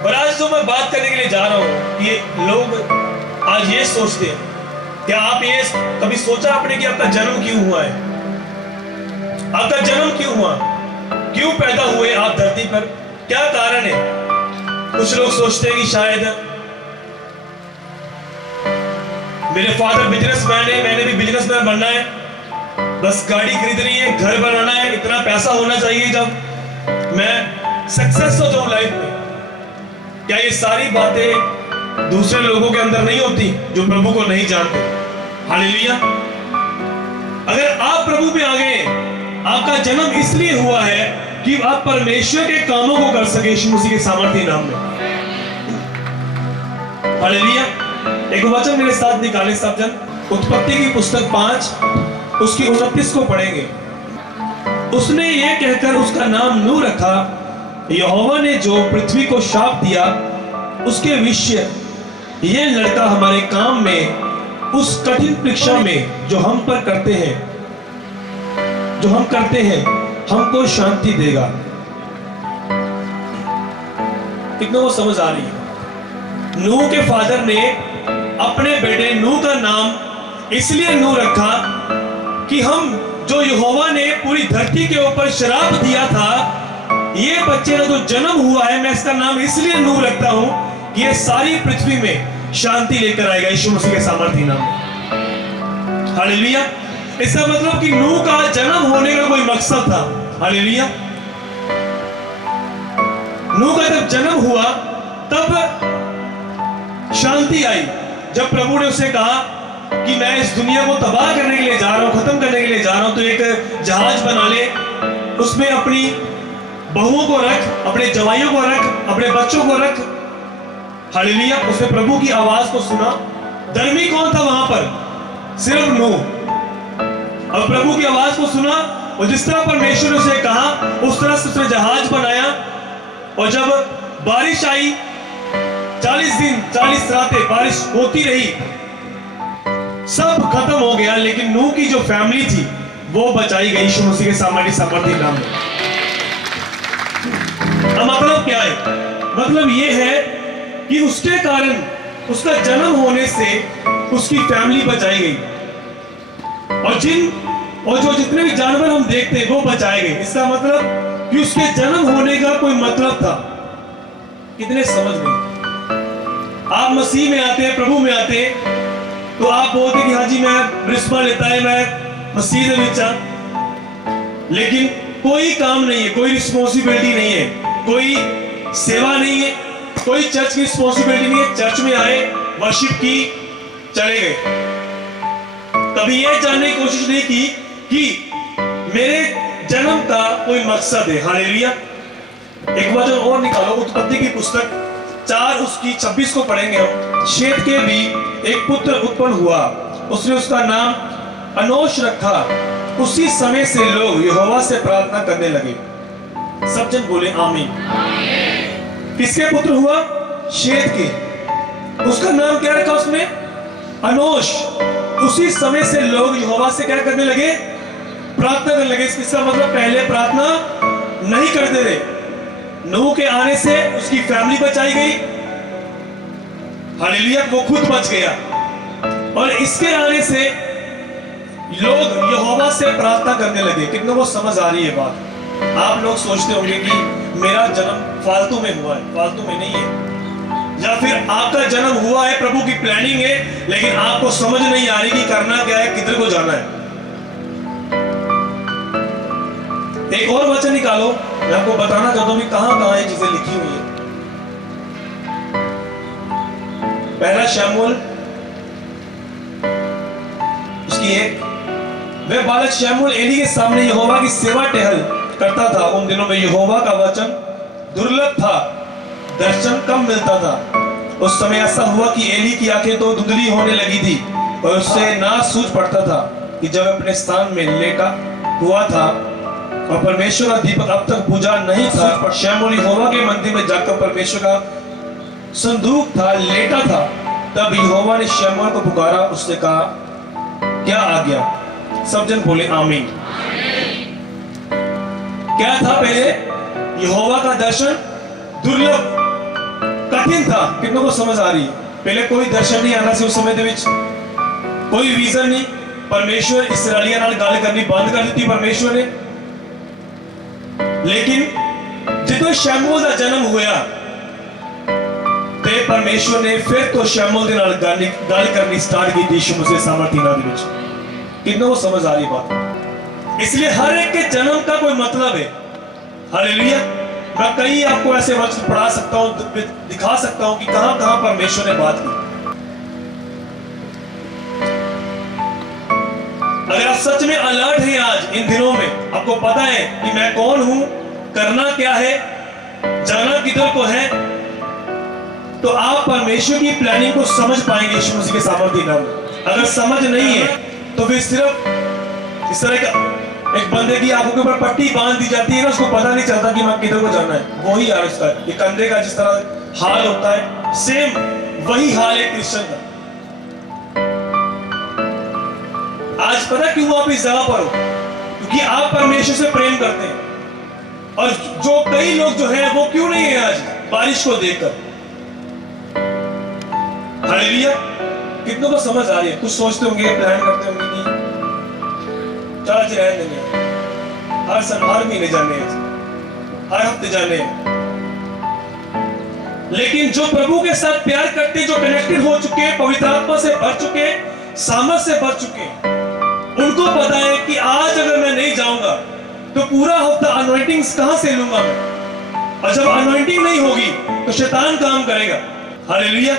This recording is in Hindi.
और आज तो मैं बात करने के लिए जा रहा हूं कि लोग आज ये सोचते हैं, क्या आप ये कभी सोचा आपने कि आपका जन्म क्यों हुआ है? आपका जन्म क्यों हुआ? क्यों पैदा हुए आप धरती पर? क्या कारण है? कुछ लोग सोचते हैं कि शायद मेरे फादर बिजनेसमैन है, मैंने भी बिजनेसमैन बनना है, बस गाड़ी खरीदनी है, घर बनाना है, इतना पैसा होना चाहिए जब मैं सक्सेस हो जाऊं लाइफ में। क्या ये सारी बातें दूसरे लोगों के अंदर नहीं होती जो प्रभु को नहीं जानते? हालेलुया। अगर आप प्रभु में आ गए, आपका जन्म इसलिए हुआ है कि आप परमेश्वर के कामों को कर सके यीशु मसीह के सामर्थ्य नाम में। हालेलुया। एक वचन मेरे साथ निकाले सब जन, उत्पत्ति की पुस्तक 5 उसकी 29 को पढ़ेंगे। उसने ये कहकर उसका नाम नूह रखा, यहोवा ने जो पृथ्वी को शाप दिया उसके विषय, ये लड़का हमारे काम में उस कठिन परीक्षा में जो हम करते हैं हमको शांति देगा। कितना वो समझ आ रही है? नूह के फादर ने अपने बेटे नूह का नाम इसलिए नूह रखा कि हम जो यहोवा ने पूरी धरती के ऊपर श्राप दिया था, ये बच्चे का जो जन्म हुआ है, मैं इसका नाम इसलिए नूह रखता हूं कि ये सारी पृथ्वी में शांति लेकर आएगा यीशु मसीह के सामर्थ्य नाम में। हालेलुया। इसका मतलब कि नूह का जन्म होने का कोई मकसद था। हालेलुया। नूह का जब जन्म हुआ तब शांति आई। जब प्रभु ने उसे कहा कि मैं इस दुनिया को तबाह करने के लिए जा रहा हूं, खत्म करने के लिए जा रहा हूं, तो एक जहाज बना ले, उसमें अपनी बहुओं को रख, अपने जवाइयों को रख, अपने बच्चों को रख। हालेलुया। उसने प्रभु की आवाज को सुना। धर्मी कौन था वहां पर? सिर्फ नूह। और प्रभु की आवाज को सुना और जिस तरह परमेश्वर ने उसे कहा उस तरह से उसने जहाज बनाया। और जब बारिश आई, 40 दिन 40 रातें बारिश होती रही, सब खत्म हो गया, लेकिन नूह की जो फैमिली थी वो बचाई गई यीशु मसीह के सामर्थ्य नाम में। मतलब क्या है? मतलब ये है कि उसके कारण, उसका जन्म होने से उसकी फैमिली बचाई गई, और जो जितने भी जानवर हम देखते हैं वो बचाए गए। इसका मतलब कि उसके जन्म होने का कोई मतलब था। कितने समझ गए? आप मसीह में आते हैं, प्रभु में आते हैं, तो आप बोलते हैं कि हाँ जी मैं रिश्मा लेता है, मैं मसीह दे विचा, लेकिन कोई काम नहीं है, कोई रिस्पॉन्सिबिलिटी नहीं है, कोई सेवा नहीं है, कोई चर्च की रिस्पॉन्सिबिलिटी नहीं है। चर्च में आए, वर्शिप की, चले गए। कभी यह जानने की कोशिश नहीं की कि मेरे जन्म का कोई मकसद है। हालेलुया। एक वचन और निकालो, उत्पत्ति की पुस्तक 4 उसकी 26 को पढ़ेंगे हम। शेत के भी एक पुत्र उत्पन्न हुआ, उसने उसका नाम अनोश रखा। उसी समय से लोग यहोवा से प्रार्थना करने लगे। सब जन बोले आमीन। किसके पुत्र हुआ? शेत के। उसका नाम क्या रखा उसने? अनोश। उसी समय से लोग यहोवा से क्या करने लगे? प्रार्थना करने लगे। इसका मतलब पहले प्रार्थना नहीं करते थे। नूह के आने से उसकी फैमिली बचाई गई। हालेलुया। वो खुद बच गया। और इसके आने से लोग यहोवा से प्रार्थना करने लगे। कितनों को समझ आ रही है बात? आप लोग सोचते होंगे कि मेरा जन्म फालतू में हुआ है। फालतू में नहीं है। या फिर आपका जन्म हुआ है, प्रभु की प्लानिंग है, लेकिन आपको समझ नहीं आ रही कि करना क्या है, किधर को जाना है। एक और वचन निकालो, मैं आपको बताना चाहता हूं कि कहां ये चीजें लिखी हुई है। पहला शमूएल उसकी 1। वह बालक शमूएल एली के सामने यहोवा की सेवा टहल करता था। उन दिनों में यहोवा का वचन दुर्लभ था, दर्शन कम मिलता था। उस समय ऐसा हुआ कि एली की आंखें तो धुंधली होने लगी थी और उससे ना सूझ पड़ता था कि जब अपने स्थान में लेटा हुआ था और परमेश्वर का दीपक अब तक बुझा नहीं था, शमूएल यहोवा के मंदिर में जाकर परमेश्वर का संदूक था, लेटा था। तब यहोवा ने शमूएल को पुकारा, उसने कहा क्या आ गया? सब जन बोले आमीन। क्या था पहले? यहोवा का दर्शन दुर्लभ, कठिन था। कितनों को समझ आ रही है? पहले कोई दर्शन नहीं आना सी उस समय ਦੇ ਵਿੱਚ, कोई विजन नहीं। परमेश्वर इसराइलियों नाल गल करनी बंद कर दी परमेश्वर ने। लेकिन ਜਦੋਂ शमूएल ਦਾ जन्म होया ਤੇ परमेश्वर ने फिर तो शमूएल ਦੇ ਨਾਲ गल करनी स्टार्ट की यीशु मसीह सामर्थी नाम ਦੇ ਵਿੱਚ। कितनों को समझ आ रही बात? इसलिए हर एक के जन्म का कोई मतलब है। हालेलुया। मैं कई आपको ऐसे वचन पढ़ा सकता हूं, दिखा सकता हूं कि कहां कहां परमेश्वर ने बात की। अगर आप सच में अलर्ट हैं आज इन दिनों में, आपको पता है कि मैं कौन हूं, करना क्या है, जाना किधर को है, तो आप परमेश्वर की प्लानिंग को समझ पाएंगे यीशु मसीह के सामर्थ्य नाम में। अगर समझ नहीं है तो फिर सिर्फ इस तरह का एक बंदे की आंखों के ऊपर पट्टी बांध दी जाती है ना, उसको पता नहीं चलता कि मैं किधर को जाना है। वही यार उसका ये कंधे का जिस तरह हाल होता है, सेम वही हाल है क्रिश्चियन का। आज पता क्यों आप इस जगह पर हो? क्योंकि आप परमेश्वर से प्रेम करते हैं। और जो कई लोग जो है वो क्यों नहीं है आज बारिश को देखकर? हालेलुया। कितनों को समझ आ रही है? कुछ सोचते होंगे, प्लान करते होंगे कि चला जी रहने देंगे, हर महीने जाने हैं, हर हफ्ते जाने हैं। लेकिन जो प्रभु के साथ प्यार करते, जो कनेक्टेड हो चुके, पवित्र आत्मा से भर चुके, सामर्थ से भर चुके, उनको पता है कि आज अगर मैं नहीं जाऊंगा तो पूरा हफ्ता अनॉइंटिंग्स कहां से लूंगा मैं? और जब अनॉइंटिंग नहीं होगी तो शैतान काम करेगा। हालेलुया।